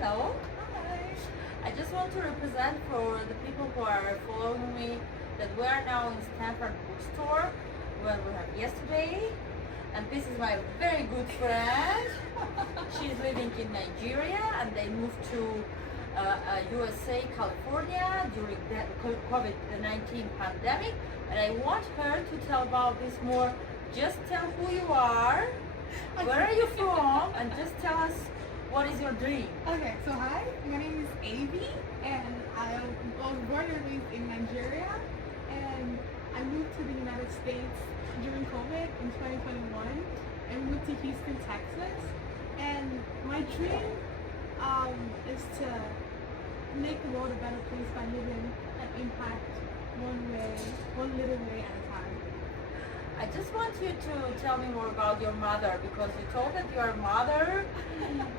Hello. Hi. I just want to represent for the people who are following me that we are now in Stanford bookstore where we have yesterday, and this is my very good friend. She's living in Nigeria and they moved to USA, California during the COVID-19 pandemic, and I want her to tell about this more. Just tell who you are, where are you from, and just tell us what is your dream. Okay, so hi, my name is Avi, and I was born and raised in Nigeria, and I moved to the United States during COVID in 2021, and moved to Houston, Texas. And my dream is to make the world a better place by living an impact one little way at a time. I just want you to tell me more about your mother, because you told that your mother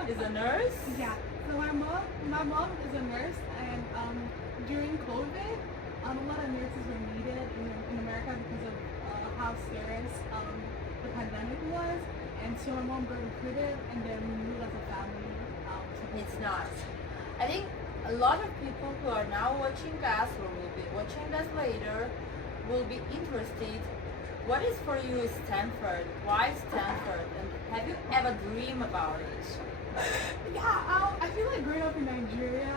is a nurse. Yeah, so my mom is a nurse, and during COVID, a lot of nurses were needed in America because of how serious the pandemic was, and so my mom got recruited, and then we moved as a family. It's not. I think a lot of people who are now watching us or will be watching us later will be interested. What is for you Stanford? Why Stanford? And have you ever dreamed about it? Yeah, I feel like growing up in Nigeria,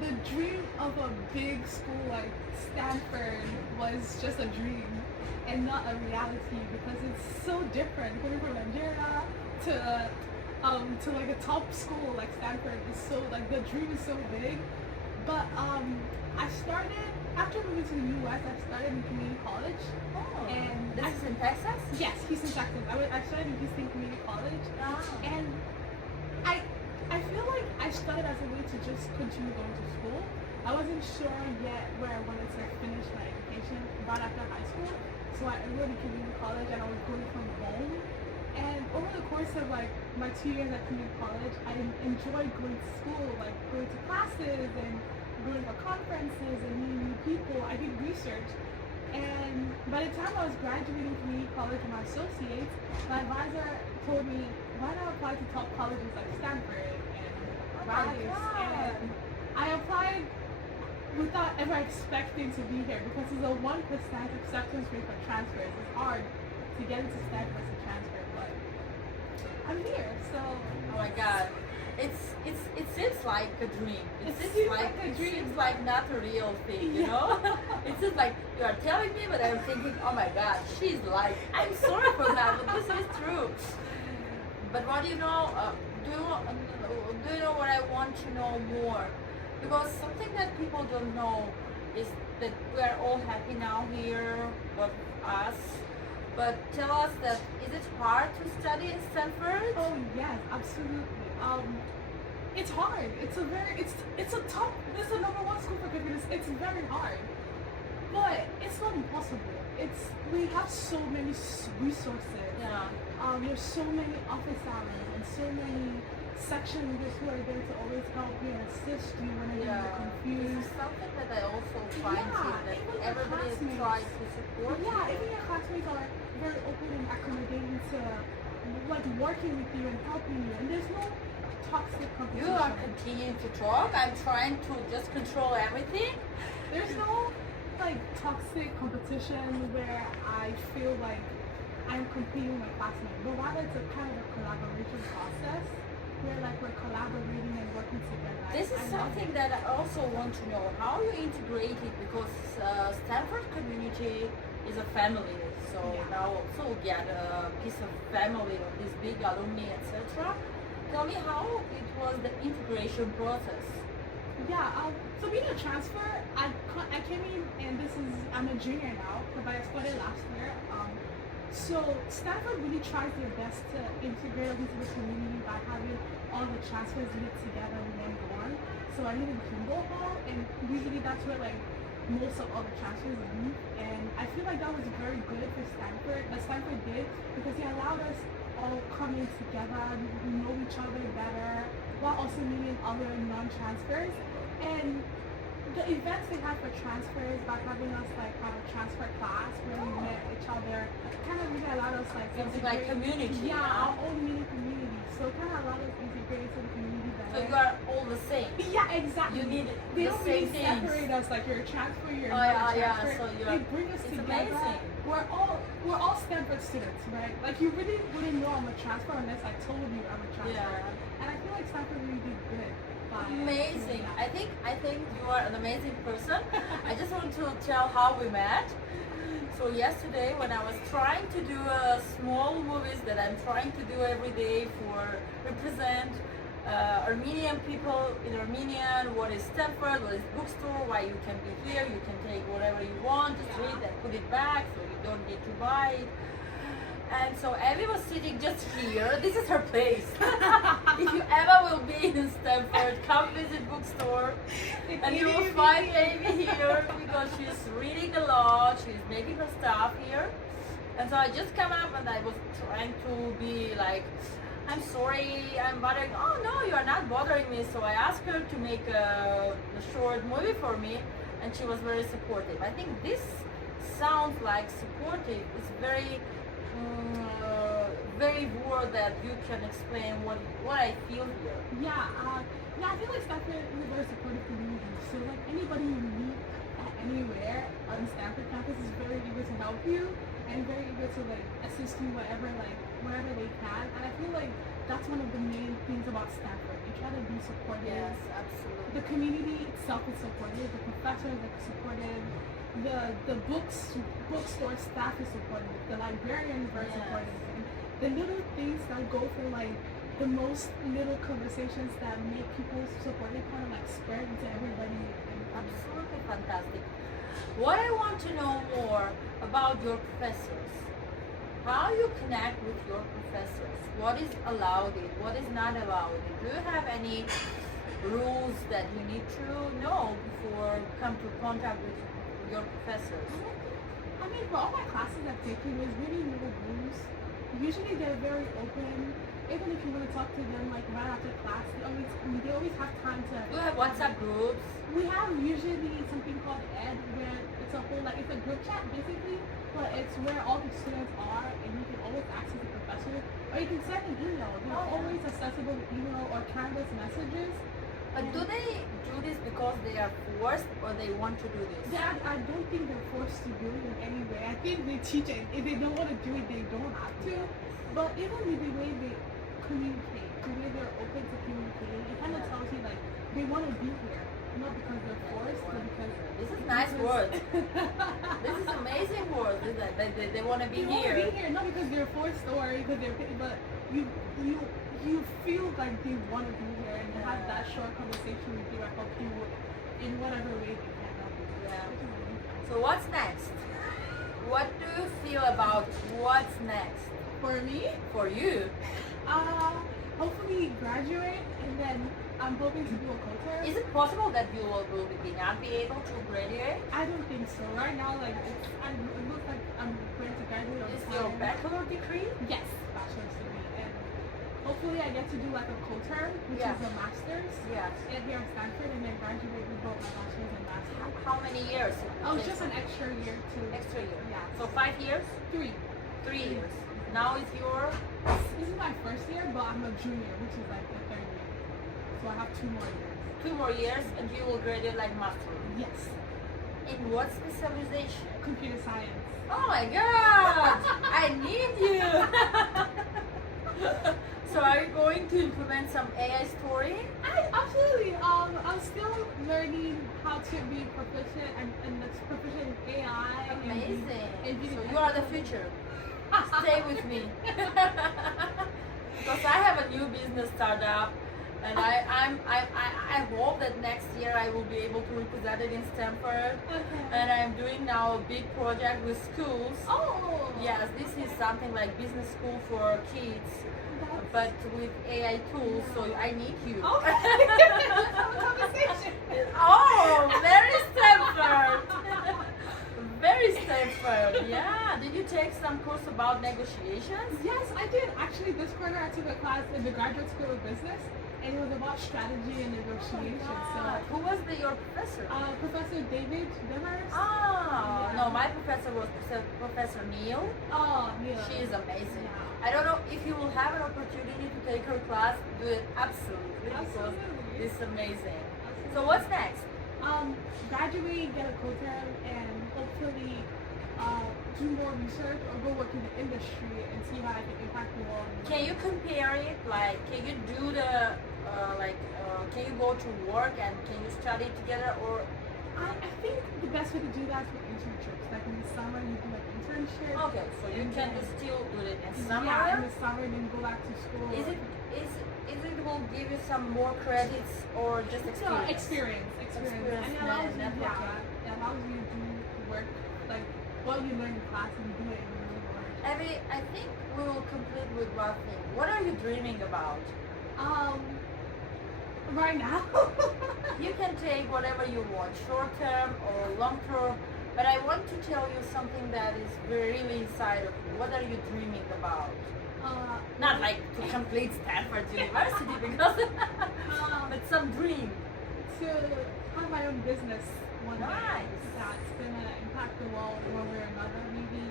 the dream of a big school like Stanford was just a dream and not a reality, because it's so different coming from Nigeria to like a top school like Stanford. Is so like the dream is so big. But I started after moving to the US. I started in community college. Oh, and this is in Texas? Yes, Houston, Texas. I started in Houston Community College, Oh. and I feel like I started as a way to just continue going to school. I wasn't sure yet where I wanted to finish my education right after high school, so I enrolled in community college, and I was going from home. And over the course of like my 2 years at community college, I enjoyed going to school, like going to classes and going for conferences and meeting new people. I did research. And by the time I was graduating community college with my associates, my advisor told me, why not apply to top colleges like Stanford and Rice? And I applied without ever expecting to be here, because it's a 1% acceptance rate for transfers. It's hard to get into Stanford as a transfer, but I'm here, so. Oh my God. It seems like a dream. It seems like not a real thing, you know? It seems like you are telling me, but I'm thinking, oh my God, she's like, I'm sorry for that, but this is true. But what do you know? Do you know what I want to know more? Because something that people don't know is that we are all happy now here with us. But tell us that, is it hard to study in Stanford? Oh yes, absolutely. It's hard. It's the number one school for computers. It's very hard, but it's not impossible. We have so many resources. Yeah. There's so many office hours and so many section leaders who are there to always help you and assist you whenever you're confused. This is something that I also find here, that even everybody classmates. tries to support you. Yeah, even your classmates are very open and accommodating to like working with you and helping you, and there's no toxic competition. You are continuing to talk. I'm trying to just control everything. There's no like toxic competition where I feel like I'm competing with my classmates, but rather it's a kind of a collaboration process where like we're collaborating and working together. This is something that I also want to know, how you integrate it, because Stanford community is a family, so now also get a piece of family of this big alumni, etc. Tell me how it was the integration process. Yeah, so being a transfer, I came in, and I'm a junior now, but I started last year. So Stanford really tries their best to integrate into the community by having all the transfers live together in one dorm. So I live in Kimball Hall, and usually that's where like most of all the transfers live. And I feel like that was very good for Stanford. That Stanford did, because it allowed us all coming together, know each other better, while also meeting other non-transfers. And the events they had for transfers, by having us like have a transfer class where we met each other, kind of really allowed us like Something like community. Yeah, our own mini community. So it kind of allowed us to integrate into the community better. So So you are all the same. Yeah, exactly. You need they the don't same really things. separate us like you're a transfer, you're Oh, not a yeah, transfer. so they bring us it's together. amazing. We're all Stanford students, right? Like you really wouldn't know I'm a transfer unless I told you I'm a transfer. Yeah. And I feel like Stanford really did good. Amazing. I think you are an amazing person. I just want to tell how we met. So yesterday when I was trying to do small movies that I'm trying to do every day for represent Armenian people in Armenian, what is Stanford, what is bookstore, why you can be here, you can take whatever you want, just read and put it back so you don't need to buy it. And so Abby was sitting just here. This is her place. If you ever will be in Stanford, come visit bookstore. And you will find Amy here because she's reading a lot. She's making her stuff here. And so I just come up and I was trying to be like, I'm sorry, I'm bothering. Oh no, you are not bothering me. So I asked her to make a short movie for me and she was very supportive. I think this sounds like supportive. It's very very word that you can explain what I feel here. Yeah, I feel like Stanford is a very supportive community. So like anybody you meet anywhere on Stanford campus is very eager to help you and very eager to like assist you wherever they can. And I feel like that's one of the main things about Stanford. You try to be supportive. Yes, absolutely. The community itself is supportive. The professors are supportive. The bookstore staff is supportive. The librarian is very supportive. And the little things that go for like the most little conversations that make people supportive kind of like spread into everybody. Absolutely fantastic. What I want to know more about your professors. How you connect with your professors? What is allowed? What is not allowed? Do you have any rules that you need to know before come to contact with your professors? I mean, for all my classes I've taken, there's really no rules. Usually they're very open. Even if you want to talk to them like right after class, they always have time to. Do you have WhatsApp groups? We have usually something called Ed, where it's a whole it's a group chat basically, but it's where all the students are, and you can always access the professor, or you can send an email. They're always accessible with email or Canvas messages. Do they do this because they are forced or they want to do this? I don't think they're forced to do it in any way. I think they teach it. If they don't want to do it, they don't have to. But even with the way they communicate, the way they're open to communicating, it kind of tells you like they want to be here, not because they're forced, but because this is nice words. This is amazing words. They want to be they here. want to be here, not because they're forced or because they're, but you feel like they want to be here and you have that short conversation with you. I hope you would, in whatever way they can help you. Yeah. So what's next? What do you feel about what's next? For me? For you? Hopefully graduate and then I'm hoping to do a co-term. Is it possible that you will not be able to graduate? I don't think so. Right now, it looks like I'm going to graduate on Is time. your bachelor degree? Yes, bachelor's degree. And hopefully I get to do like a co-term, which is a master's. Yes. And here at Stanford, and then graduate with both my bachelor's and master's. How many years? Oh, it's just an extra year too. Extra year. Yeah. So 5 years? 3. 3 years. Now is your? This is my first year, but I'm a junior, which is like the 3rd year. So I have 2 more years. 2 more years and you will graduate like master. Yes. In what specialization? Computer science. Oh my god! I need you! So are you going to implement some AI story? Absolutely. I'm still learning how to be proficient and that's proficient in AI. Amazing. And So you are the future. Stay with me. Because I have a new business startup and I hope that next year I will be able to represent it in Stanford. Okay. And I'm doing now a big project with schools. Oh. Yes, this is something like business school for kids, but with AI tools, so I need you. Okay. Let's have a conversation. Oh, very Stanford. Very Stanford. Yeah. Did you take some course about negotiations? Yes, I did. Actually, this quarter I took a class in the Graduate School of Business. and it was about strategy and negotiation. Who was your professor? Professor David Demers. Ah, no, my professor was Professor Neil. Oh, Neil. She is amazing. Yeah. I don't know if you will have an opportunity to take her class, do it absolutely, because Absolutely. it's amazing. So what's next? Graduate, get a co-term, and hopefully do more research or go work in the industry and see how I can impact the world. Can you compare it? Like, can you do the can you go to work and can you study together, or? I think the best way to do that is with internships. Like in the summer, you do like internship. Okay, so you can still do it in summer. Yeah, in the summer, and then go back to school. Is it will give you some more credits or just experience? No, experience. And it allows you, it allows you to do work like what you learn in class and do it in real work. Abby, I think we will complete with one thing. What are you dreaming about? Right now. You can take whatever you want, short term or long term, but I want to tell you something that is really inside of you. What are you dreaming about? Not like to complete Stanford University because but some dream. To have my own business one Nice. day that's gonna impact the world one way or another. Maybe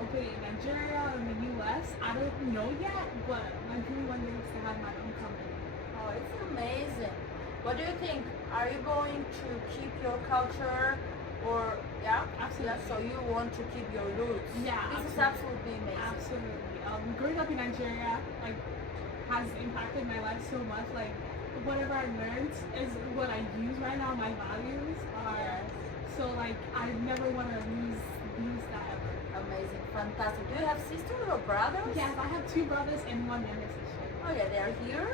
open it in Nigeria or in the US. I don't know yet, but my dream one day is to have my own company. Oh, it's amazing. What do you think? Are you going to keep your culture or Absolutely. Yeah, so you want to keep your roots? Yeah, This is absolutely. absolutely amazing. Absolutely. Growing up in Nigeria like has impacted my life so much. Like whatever I learned is what I use right now. My values are Yes. so like I never want to lose that ever. Amazing, fantastic. Do you have sisters or brothers? Yes, I have 2 brothers and 1 younger sister. Oh yeah, they are here.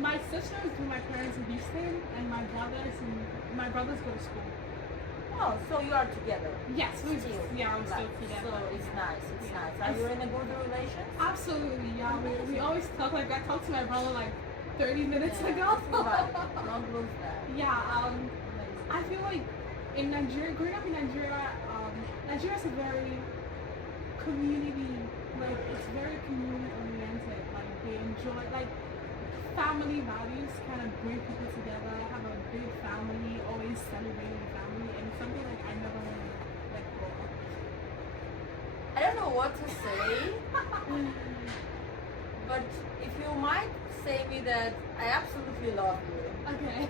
My sister is with my parents in Houston, and my brothers go to school. Oh, so you are together. Yes, we're still Like, together. So it's nice. It's Yeah. nice. Are you in a good relation? Absolutely, yeah. We Amazing. always talk like I talked to my brother like 30 minutes ago. Right. Don't lose that. Yeah. Amazing. I feel like in Nigeria, growing up in Nigeria, Nigeria is a very it's very community oriented. Like they enjoy family values kind of bring people together. Have a big family, always celebrating the family, and it's something like I never want to let go of. I don't know what to say, but if you might say me that I absolutely love you. Okay.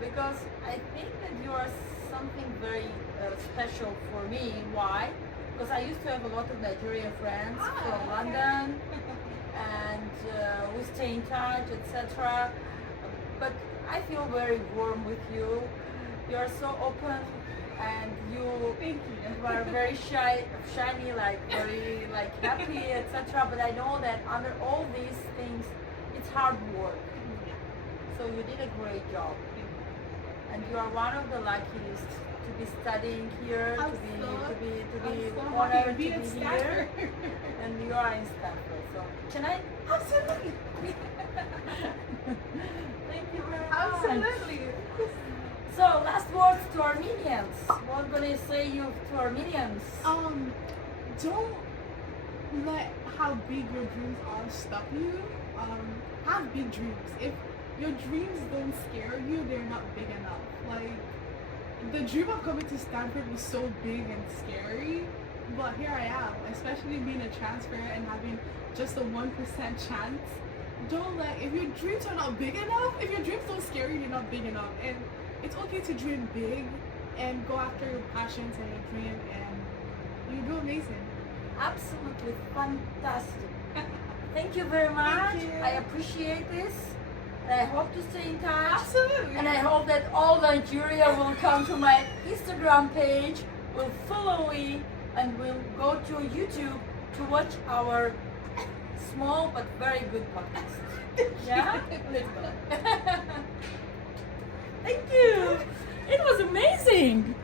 Because I think that you are something very special for me. Why? Because I used to have a lot of Nigerian friends from okay. London, and we stay in touch, etc. But I feel very warm with you. You are so open, and Thank you. you are very shiny, like very happy, etc. But I know that under all these things, it's hard work. So you did a great job, and you are one of the luckiest to be studying here, to be honored to be here, and you are in Stanford. So can I? Absolutely. Thank you very much. Absolutely. So last words to Armenians. What gonna say you to Armenians? Don't let how big your dreams are stop you. Have big dreams. If your dreams don't scare you, they're not big enough. Like the dream of coming to Stanford was so big and scary, but here I am, especially being a transfer and having just a 1% chance. Don't let, if your dreams are not big enough, if your dreams don't scare you, they're not big enough. And it's okay to dream big and go after your passions and your dream, and you do amazing. Absolutely fantastic. Thank you very much. Thank you. I appreciate this. And I hope to stay in touch. Absolutely. And I hope that all Nigeria will come to my Instagram page, will follow me, and will go to YouTube to watch our small but very good podcast. Yeah? Thank you. It was amazing.